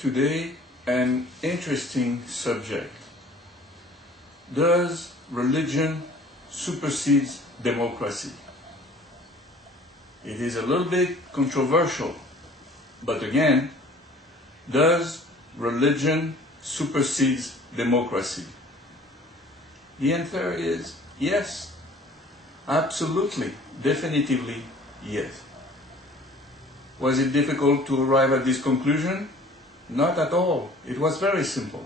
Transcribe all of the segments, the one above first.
Today, an interesting subject. Does religion supersedes democracy? It is a little bit controversial, but again, does religion supersedes democracy? The answer is yes, absolutely, definitively yes. Was it difficult to arrive at this conclusion? Not at all. It was very simple.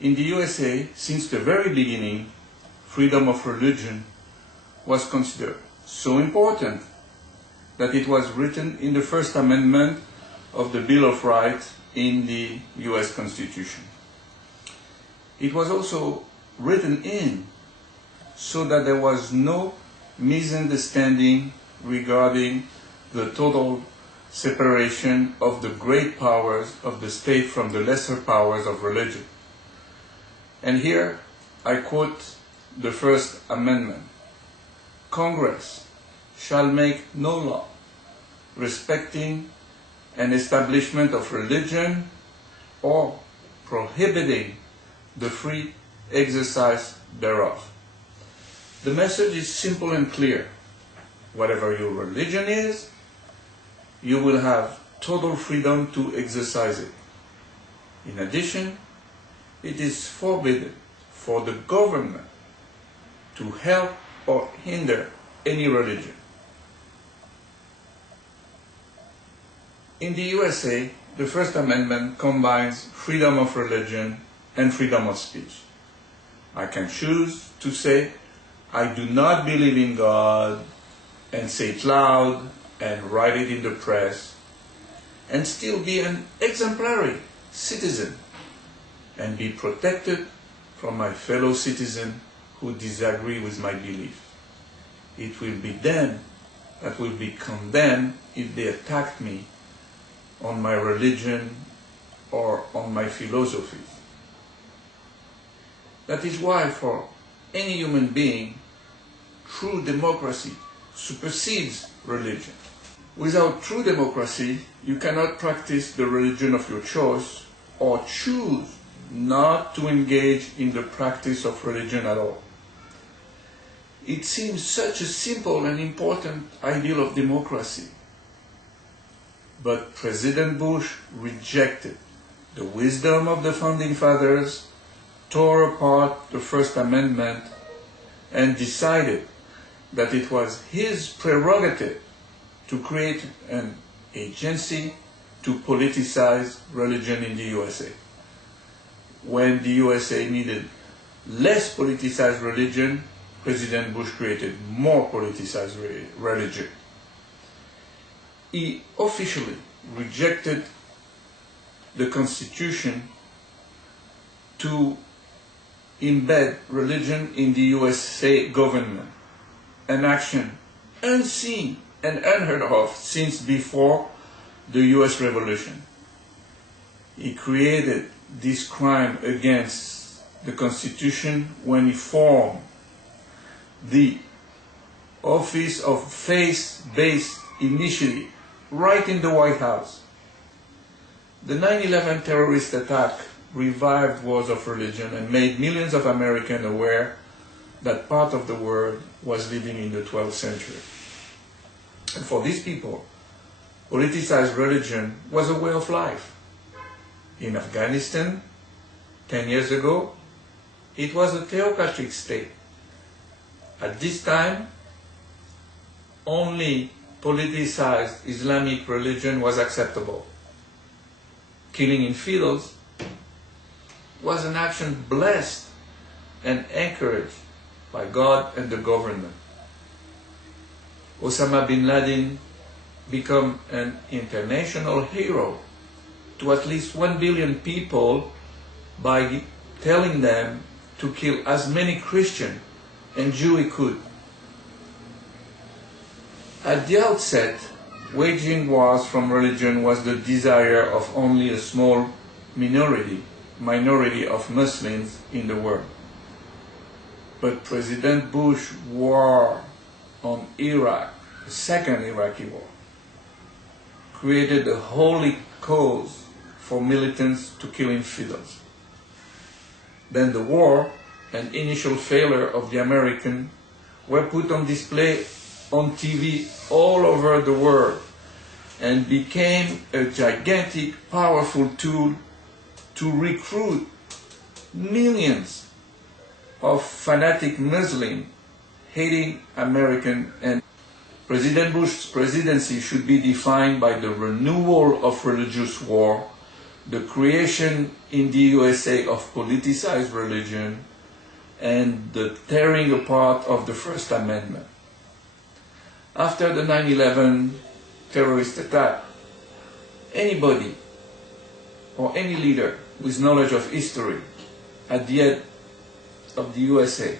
In the USA, since the very beginning, freedom of religion was considered so important that it was written in the First Amendment of the Bill of Rights in the US Constitution. It was also written in so that there was no misunderstanding regarding the total separation of the great powers of the state from the lesser powers of religion. And here I quote the First Amendment. Congress shall make no law respecting an establishment of religion or prohibiting the free exercise thereof. The message is simple and clear. Whatever your religion is, you will have total freedom to exercise it. In addition, it is forbidden for the government to help or hinder any religion. In the USA, the First Amendment combines freedom of religion and freedom of speech. I can choose to say, I do not believe in God, and say it loud, and write it in the press, and still be an exemplary citizen, and be protected from my fellow citizens who disagree with my belief. It will be them that will be condemned if they attack me on my religion or on my philosophies. That is why for any human being, true democracy supersedes religion. Without true democracy, you cannot practice the religion of your choice or choose not to engage in the practice of religion at all. It seems such a simple and important ideal of democracy. But President Bush rejected the wisdom of the Founding Fathers, tore apart the First Amendment, and decided that it was his prerogative to create an agency to politicize religion in the USA. When the USA needed less politicized religion, President Bush created more politicized religion. He officially rejected the Constitution to embed religion in the USA government, an action unseen and unheard of since before the US Revolution. He created this crime against the Constitution when he formed the Office of Faith-Based Initiative right in the White House. The 9/11 terrorist attack revived wars of religion and made millions of Americans aware that part of the world was living in the 12th century. And for these people, politicized religion was a way of life. In Afghanistan, 10 years ago, it was a theocratic state. At this time, only politicized Islamic religion was acceptable. Killing infidels was an action blessed and encouraged by God and the government. Osama bin Laden became an international hero to at least 1 billion people by telling them to kill as many Christians and Jews he could. At the outset, waging wars from religion was the desire of only a small minority of Muslims in the world. But President Bush's war on Iraq, the second Iraqi war, created a holy cause for militants to kill infidels. Then the war and initial failure of the Americans were put on display on TV all over the world and became a gigantic, powerful tool to recruit millions of fanatic Muslims hating American. And President Bush's presidency should be defined by the renewal of religious war, the creation in the USA of politicized religion, and the tearing apart of the First Amendment. After the 9/11 terrorist attack, anybody or any leader with knowledge of history at the head of the USA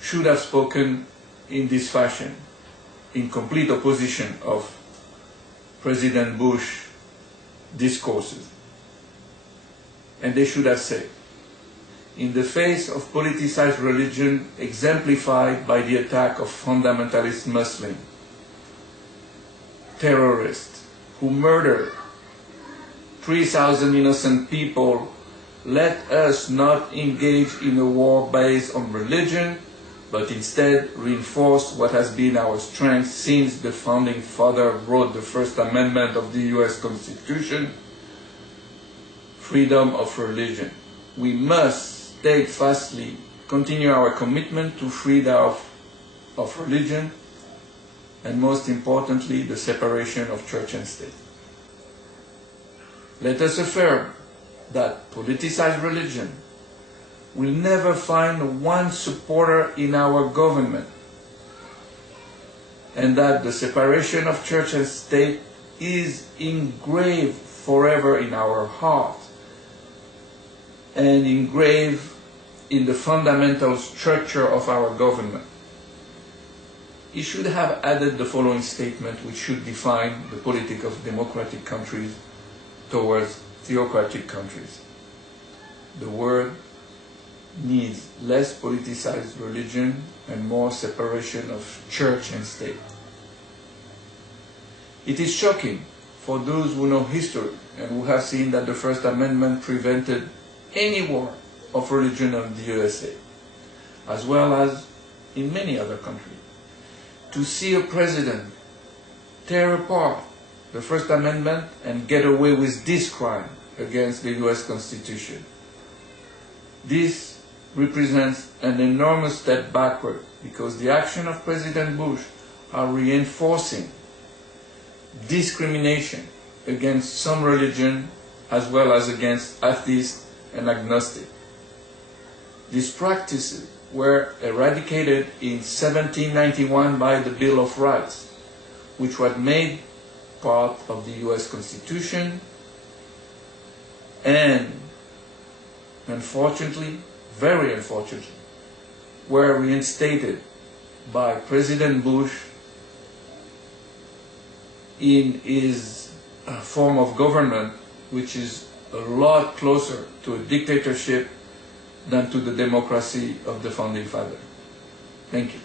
should have spoken in this fashion, in complete opposition of President Bush's discourses. And they should have said, in the face of politicized religion exemplified by the attack of fundamentalist Muslims, terrorists who murdered 3,000 innocent people, let us not engage in a war based on religion, but instead reinforce what has been our strength since the founding father wrote the First Amendment of the US Constitution: freedom of religion. We must steadfastly continue our commitment to freedom of religion, and most importantly, the separation of church and state. Let us affirm that politicized religion will never find one supporter in our government, and that the separation of church and state is engraved forever in our heart and engraved in the fundamental structure of our government. He should have added the following statement, which should define the politics of democratic countries towards theocratic countries. The world needs less politicized religion and more separation of church and state. It is shocking for those who know history and who have seen that the First Amendment prevented any war of religion in the USA, as well as in many other countries, to see a president tear apart the First Amendment and get away with this crime against the US Constitution. This represents an enormous step backward, because the action of President Bush are reinforcing discrimination against some religion as well as against atheists and agnostics. These practices were eradicated in 1791 by the Bill of Rights, which was made part of the US Constitution, and unfortunately, very unfortunately, were reinstated by President Bush in his form of government, which is a lot closer to a dictatorship than to the democracy of the Founding Fathers. Thank you.